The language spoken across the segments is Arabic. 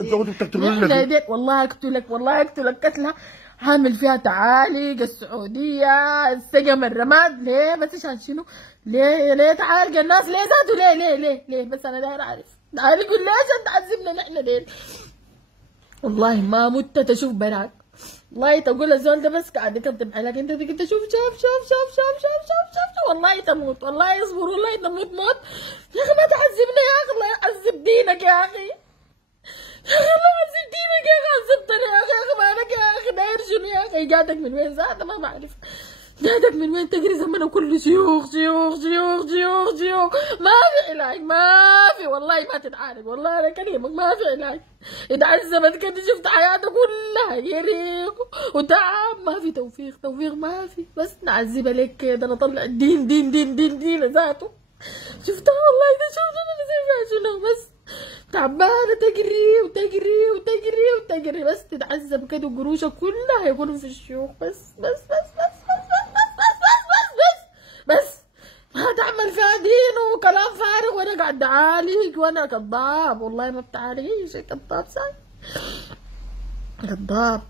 انتوا كنتوا بتقتلونا ديل والله اقتلك والله اقتلك قتله حامل فيها تعاليق السعوديه السجم الرماد ليه بس عشان شنو؟ ليه تعالق الناس ليه ذاته ليه بس انا داير اعرف تعالقوا ليه عشان تعذبنا نحن ديل والله ما مت تشوف براك والله تقول الزول ده بس قاعد يكتب عليك انت تيجي تشوف شوف والله تموت والله يصبر والله تموت موت يا اخي ما تعذبنا يا اخي الله يعذب دينك يا اخي يا اخي الله يعذب دينك يا اخي عذبتنا يا اخي مالك يا اخي داير شنو يا اخي جاتك من وين ذاتها ما بعرف جاتك من وين تجري زمنه كله شيوخ ما في علاج ما في والله ما تتعالج والله انا اكلمك ما في علاج اتعذبت كده شفت حياتك كلها جريق وتعب ما في توفيق ما في بس نعذبها لك كده نطلع الدين دين ذاته شفتها والله ده شفت انا نسيت شنو بس تعبانه تجري بس تتعذب كده وقروشك كلها هيكونوا في الشيوخ بس ما تعمل فيها دين وكلام فارغ وانا قاعد اعالج وانا كذاب والله ما بتعالج اي شيء كذاب ساي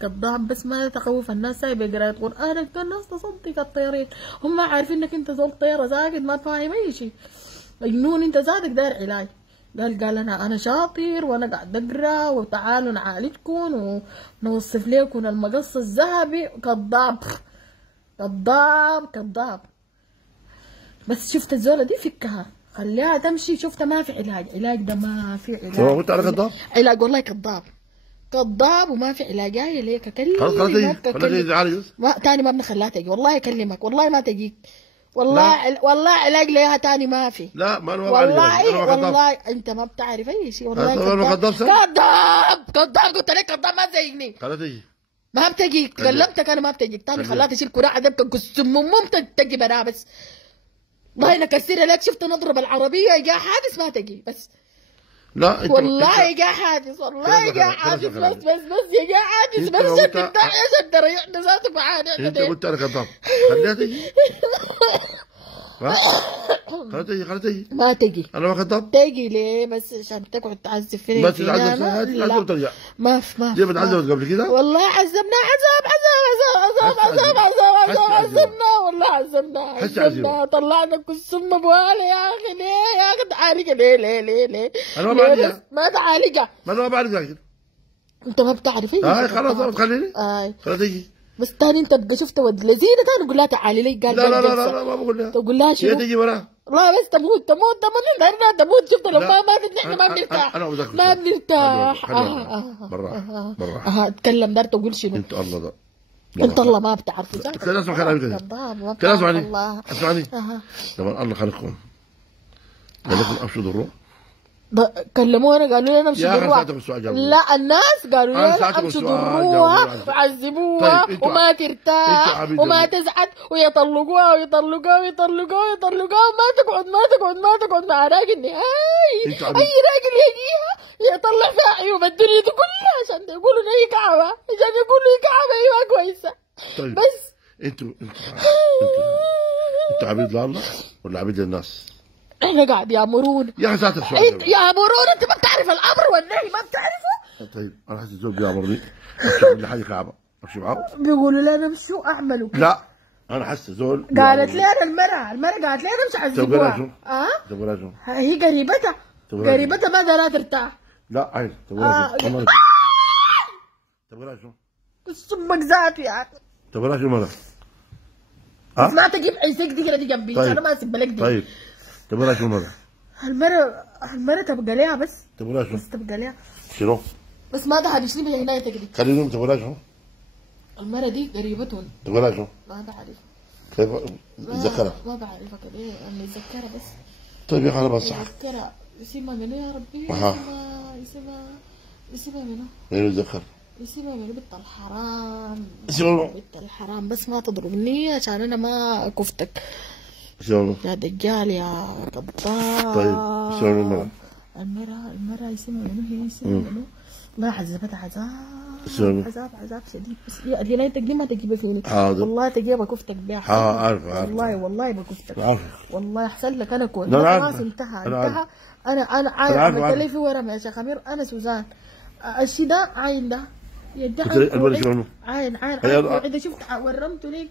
كذاب بس ما تخوف الناس سايبه قرايه قرانك الناس تصدق الطيارين هم عارفين انك انت زول طياره ساكت ما فاهم اي شيء مجنون انت ذاتك داير علاج قال انا شاطر وانا قاعد اقرا وتعالوا نعالجكم ونوصف لكم المقص الذهبي كذاب بس شفت الزوله دي فكها خليها تمشي شفتها ما في علاج ده ما في علاج هو قلت على كذاب علاج والله كذاب وما في علاج جايه ليك اكلمك خلاص تاني ما بنخليها تجي والله اكلمك والله ما تجيك والله علاج ليها تاني ما في لا ما انا والله انت ما بتعرف اي شيء والله كذاب قلت لك كذاب ما تزيني خلاص تجي ما بتجيك كلمتك انا ما بتجيك تاني خلاها تشيل كراعه دبك السموم تجي برا بس والله نكسرها لك شفت نضرب العربيه جاء حادث ما تجي بس لا انت والله جاء حادث والله جاء حادث بس يا جاء حادث بس شد الداعي شد ريحنا ذاته معانا انت قلت انا كذاب خليها تجي خلاص تجي ما تجي انا ما كذاب تجي ليه بس عشان تقعد تعذب فيني ما تتعذب وترجع ما ليه بتعذبت قبل كده والله عذبنا عذبنا طلعنا كل سم بوالي يا اخي ليه يا اخي تعالجها ليه انا ما بعالجها ما تعالجها ما انا ما بعالجها انت ما بتعرف ايه خلاص خليني خلاص تجي بس تاني انت بقى شفت ود لذيذه تاني قول لها تعالي لي قال لا ما بقول لها تقول لها شنو؟ هي تجي وراها لا بس تموت نحن تموت شفت لو ما ماتت نحن ما بنرتاح ما بنرتاح برا اتكلم دار تقول شنو؟ انت الله ده انت الله ما بتعرف كده اسمع كلامي كده كده اسمعني لما الله خلقكم قال لكم امشوا الروح كلمونا قالوا لنا امشوا بالروح لا الناس قالوا لنا امشوا بالروح وعذبوها وما ترتاح وما تزعل ويطلقوها وما تقعد مع راجل نهائي اي راجل يجيها يطلع فيها عيوب الدنيا دي كلها عشان يقولوا ان هي كعبه عشان يقولوا هي كعبه ايوه كويسه طيب بس انتوا عبيد لله ولا عبيد للناس؟ احنا قاعد يامرون يا ساتر شو يامرون انت ما بتعرف الامر والنهي ما بتعرفه؟ طيب انا حاسس الزول بيامرني امشي اعمل لي حاجه كعبه امشي معاه بيقولوا لنا امشوا اعملوا كده لا انا حاسس الزول قالت لنا المرأة قالت لنا امشي عذبوها تقول لها شو؟ هي قريبتها ما دارها ترتاح لا عين تقول لها شو؟ تقول لها شو؟ الصمك ذاته يعني تقول لها شو مرة؟ ما تجيب عيسيك دي كده جنبي انا ما اسيب لك دي طيب تبغى لها شو مرة؟ المرة تبقى ليها بس تبغى لها شو؟ بس تبقى ليها شنو؟ بس ما تحبش لي هنا تجري خليهم تبغى لها شو؟ المرة دي قريبتهم تبغى لها شو؟ ما بعرف كيف تذكرها؟ ما بعرفها كده انا متذكرها بس طيب يا اخي انا بنصحك متذكرها اسمها منو يا ربي؟ اسمها منو؟ مين يتذكر؟ اسمها منو بنت الحرام اسمها بنت الحرام بس ما تضربني عشان انا ما كفتك شلون؟ يا دجال يا كبار طيب شلون المرأة؟ المرأة اسمها منو هي اسمها منو؟ الله عذبتها عذاب شديد بس الليلتك دي ما تجيبها فيني حاضر والله تجيبها بكفتك بيها عارف والله بكفتك عارف والله احسن لك انا كون خلاص انتهى انا عارف عملت لي في ورم يا شيخ امير انا سوزان الشيء ده عاين ده يدعي الولد شنو؟ عاين أيوة. اذا شفت ورمته ليك